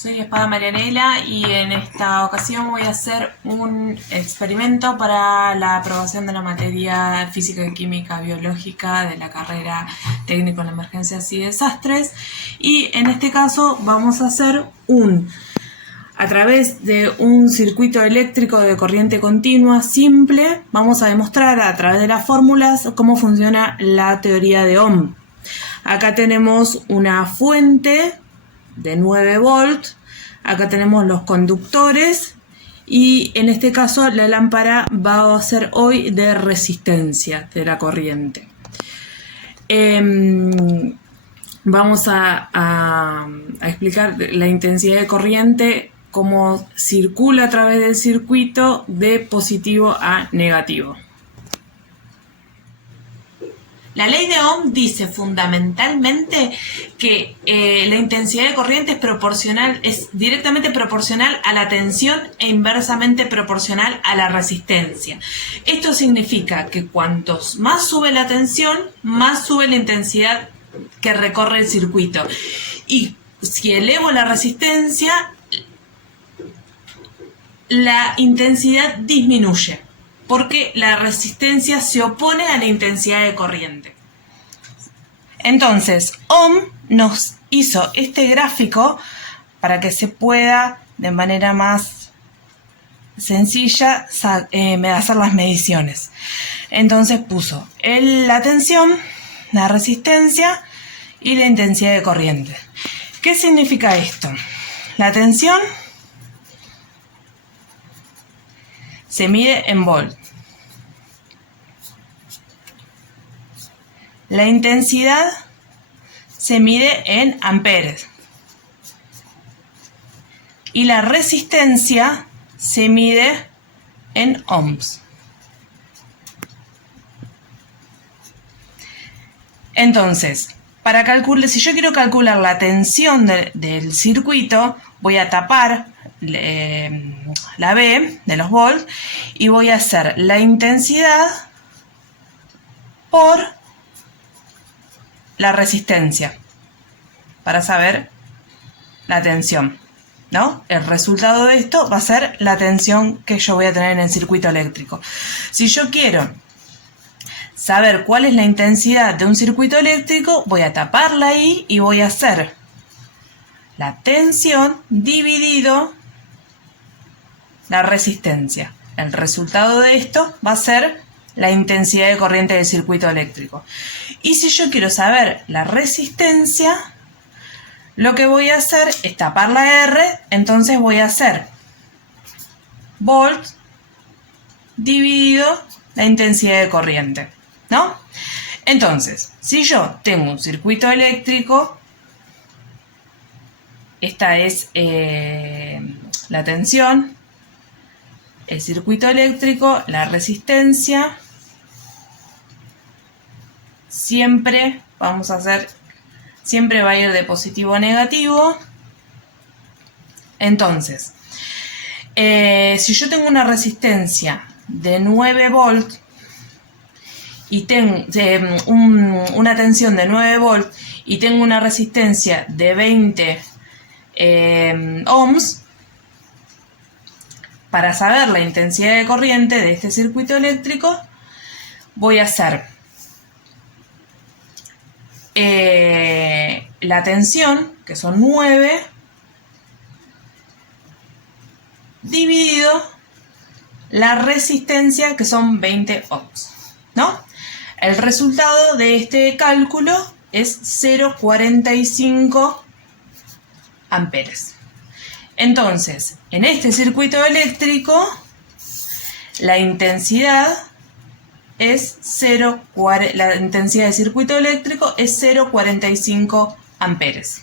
Soy Espada Marianela y en esta ocasión voy a hacer un experimento para la aprobación de la materia Física y Química Biológica de la carrera Técnico en Emergencias y Desastres. Y en este caso vamos a hacer a través de un circuito eléctrico de corriente continua simple, vamos a demostrar a través de las fórmulas cómo funciona la teoría de Ohm. Acá tenemos una fuente de 9 volts, acá tenemos los conductores y en este caso la lámpara va a ser hoy de resistencia de la corriente. Vamos a explicar la intensidad de corriente, cómo circula a través del circuito de positivo a negativo. La ley de Ohm dice fundamentalmente que la intensidad de corriente es directamente proporcional a la tensión e inversamente proporcional a la resistencia. Esto significa que cuanto más sube la tensión, más sube la intensidad que recorre el circuito. Y si elevo la resistencia, la intensidad disminuye, porque la resistencia se opone a la intensidad de corriente. Entonces, Ohm nos hizo este gráfico para que se pueda, de manera más sencilla, hacer las mediciones. Entonces puso la tensión, la resistencia y la intensidad de corriente. ¿Qué significa esto? La tensión se mide en volt. La intensidad se mide en amperes. Y la resistencia se mide en ohms. Entonces, si yo quiero calcular la tensión del circuito, voy a tapar la B de los volts y voy a hacer la intensidad por la resistencia para saber la tensión, ¿no? El resultado de esto va a ser la tensión que yo voy a tener en el circuito eléctrico. Si yo quiero saber cuál es la intensidad de un circuito eléctrico, voy a taparla ahí y voy a hacer la tensión dividido la resistencia. El resultado de esto va a ser la intensidad de corriente del circuito eléctrico. Y si yo quiero saber la resistencia, lo que voy a hacer es tapar la R, entonces voy a hacer volt dividido la intensidad de corriente, ¿no? Entonces, si yo tengo un circuito eléctrico, esta es la tensión, el circuito eléctrico, la resistencia, siempre va a ir de positivo a negativo. Entonces, si yo tengo una resistencia de 9 volts y tengo una tensión de 9 volts y tengo una resistencia de 20 ohms, para saber la intensidad de corriente de este circuito eléctrico, voy a hacer la tensión, que son 9, dividido la resistencia, que son 20 ohms, ¿no? El resultado de este cálculo es 0,45 amperes. Entonces, en este circuito eléctrico, la intensidad del circuito eléctrico es 0,45 amperes.